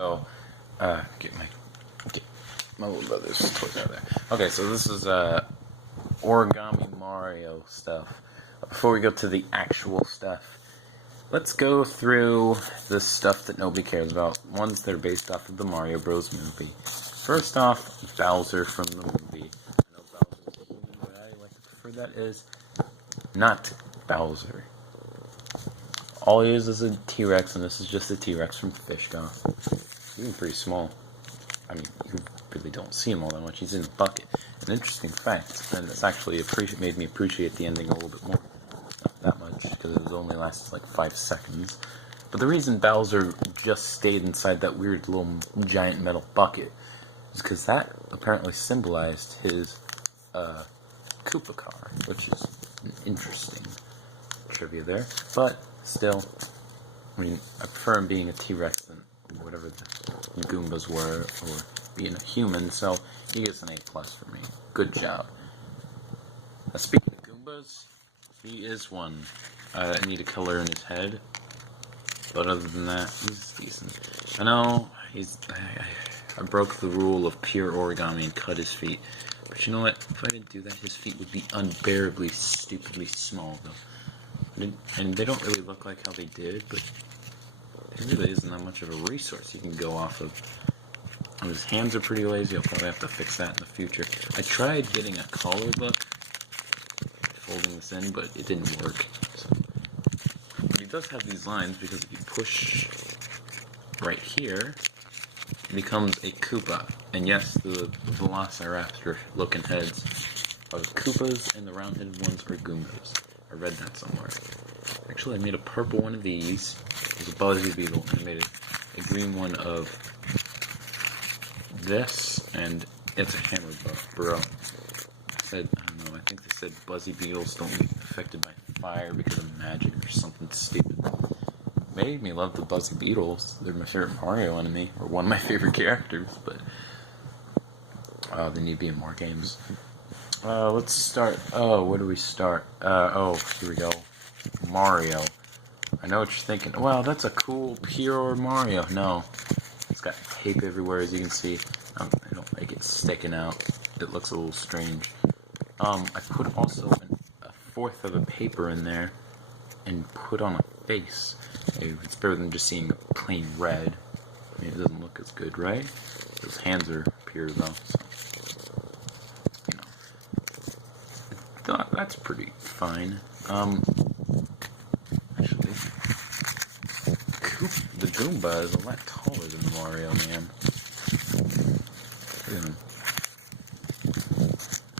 So, get my little brother's toys out there. Okay, so this is Origami Mario stuff. Before we go to the actual stuff, let's go through the stuff that nobody cares about. Ones that are based off of the Mario Bros. Movie. First off, Bowser from the movie. I know Bowser's a human, but I like to prefer that is not Bowser. All he is a T-Rex, and this is just a T-Rex from Fish Goth. Even pretty small. I mean, you really don't see him all that much. He's in a bucket. An interesting fact, and it's actually made me appreciate the ending a little bit more. Not that much, because it only lasted like 5 seconds. But the reason Bowser just stayed inside that weird little giant metal bucket is because that apparently symbolized his Koopa car, which is an interesting trivia there. But still, I mean, I prefer him being a T-Rex than whatever the Goombas were, or being a human, so he gets an A+ for me. Good job. Speaking of Goombas, he is one. I need a color in his head, but other than that, he's decent. I know, I broke the rule of pure origami and cut his feet, but you know what? If I didn't do that, his feet would be unbearably, stupidly small, though. And they don't really look like how they did, but it really isn't that much of a resource you can go off of. His hands are pretty lazy. I'll probably have to fix that in the future. I tried getting a collar book, folding this in, but it didn't work. So. But he does have these lines because if you push right here, it becomes a Koopa. And yes, the Velociraptor looking heads are the Koopas, and the round-headed ones are Goombas. I read that somewhere. Actually, I made a purple one of these. It was a Buzzy Beetle, and I made a green one of this, and it's a hammer bro. I don't know, I think they said Buzzy Beetles don't get affected by fire because of magic or something stupid. Made me love the Buzzy Beetles. They're my favorite Mario enemy, or one of my favorite characters, but they need to be in more games. Let's start. Oh, where do we start? Here we go. Mario. I know what you're thinking. Wow, that's a cool, pure Mario. No. It's got tape everywhere, as you can see. I don't like it sticking out. It looks a little strange. I put also a fourth of a paper in there and put on a face. It's better than just seeing plain red. I mean, it doesn't look as good, right? His hands are pure, though, so, you know. That's pretty fine. Actually, the Goomba is a lot taller than Mario, man.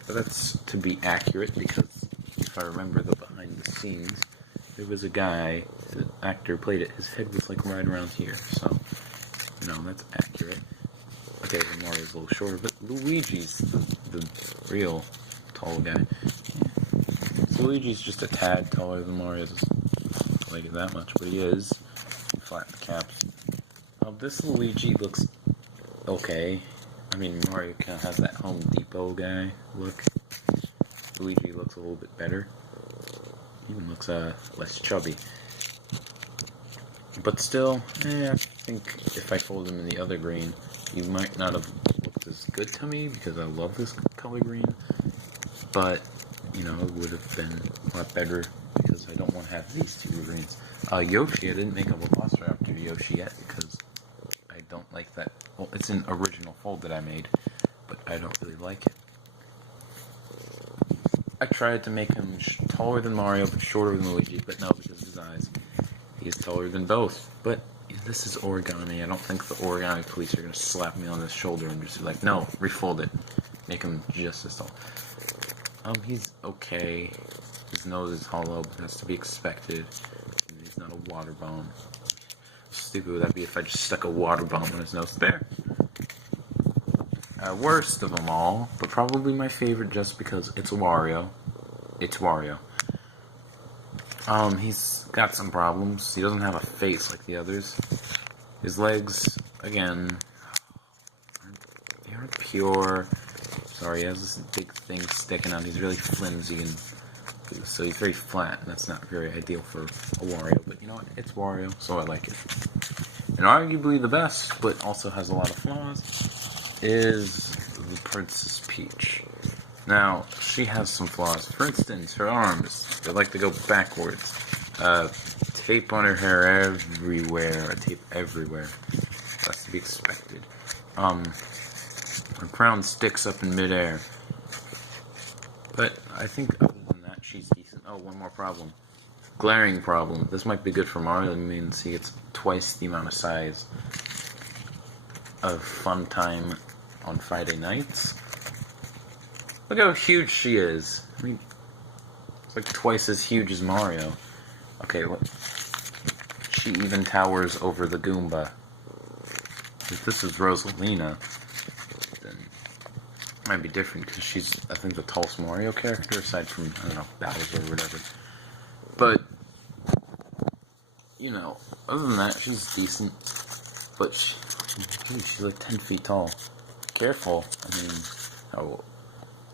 But that's to be accurate, because if I remember the behind the scenes, there was a guy, the actor played it, his head was like right around here, so, you know, that's accurate. Okay, Mario's a little shorter, but Luigi's the real tall guy. Yeah. So Luigi's just a tad taller than Mario, doesn't like it that much, but he is. Flatten the caps. This Luigi looks okay. I mean, Mario kind of has that Home Depot guy look. Luigi looks a little bit better. Even looks less chubby. But still, I think if I fold him in the other green, he might not have looked as good to me, because I love this color green. But, you know, it would have been a lot better, because I don't want to have these two greens. Yoshi, I didn't make a Velociraptor Yoshi yet, because I don't like that. Well, it's an original fold that I made, but I don't really like it. I tried to make him taller than Mario, but shorter than Luigi, but no, because of his eyes. He's taller than both. But this is origami. I don't think the origami police are going to slap me on the shoulder and just be like, no, refold it. Make him just as tall. He's okay. His nose is hollow, but that's to be expected. He's not a water bomb. How stupid would that be if I just stuck a water bomb on his nose? There. Worst of them all, but probably my favorite just because it's Wario. It's Wario. He's got some problems. He doesn't have a face like the others. His legs, again, they aren't pure. Sorry, he has this big thing sticking out. He's really flimsy, and so he's very flat, and that's not very ideal for a Wario. But you know what? It's Wario, so I like it. and arguably the best, but also has a lot of flaws, is the Princess Peach. Now, she has some flaws. For instance, her arms, they like to go backwards. Tape on her hair everywhere. Tape everywhere. That's to be expected. Her crown sticks up in midair. But I think other than that, she's decent. Oh, one more problem. Glaring problem. This might be good for Mario. That means he gets twice the amount of size of fun time on Friday nights. Look how huge she is. I mean, it's like twice as huge as Mario. Okay, she even towers over the Goomba. If this is Rosalina, then it might be different because she's, I think, the tallest Mario character aside from, I don't know, Bowser or whatever. But, you know, other than that, she's decent. But she's like 10 feet tall. Careful.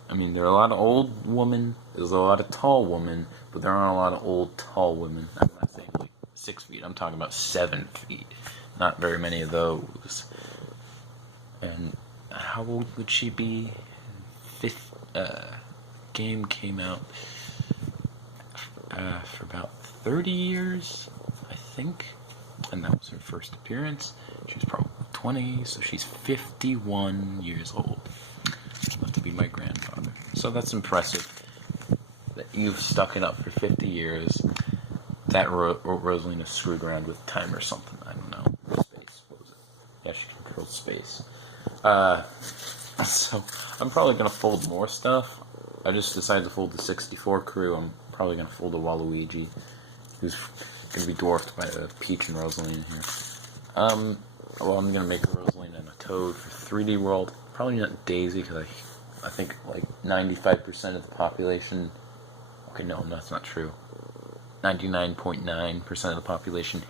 I mean, there are a lot of old women, there's a lot of tall women, but there aren't a lot of old, tall women. I'm not saying like 6 feet, I'm talking about 7 feet. Not very many of those. And how old would she be? Game came out for about 30 years, I think. And that was her first appearance. She was probably 20, so she's 51 years old. About to be my grandfather. So that's impressive that you've stuck it up for 50 years. That Rosalina screwed around with time or something. I don't know. Space. What was it? Yeah, she controlled space. So I'm probably going to fold more stuff. I just decided to fold the 64 crew. I'm probably going to fold a Waluigi, who's going to be dwarfed by the Peach and Rosalina here. Well, I'm going to make a Rosalina and a Toad for 3D World. Probably not Daisy, because I think like 95% of the population... Okay, no, that's not true. 99.9% of the population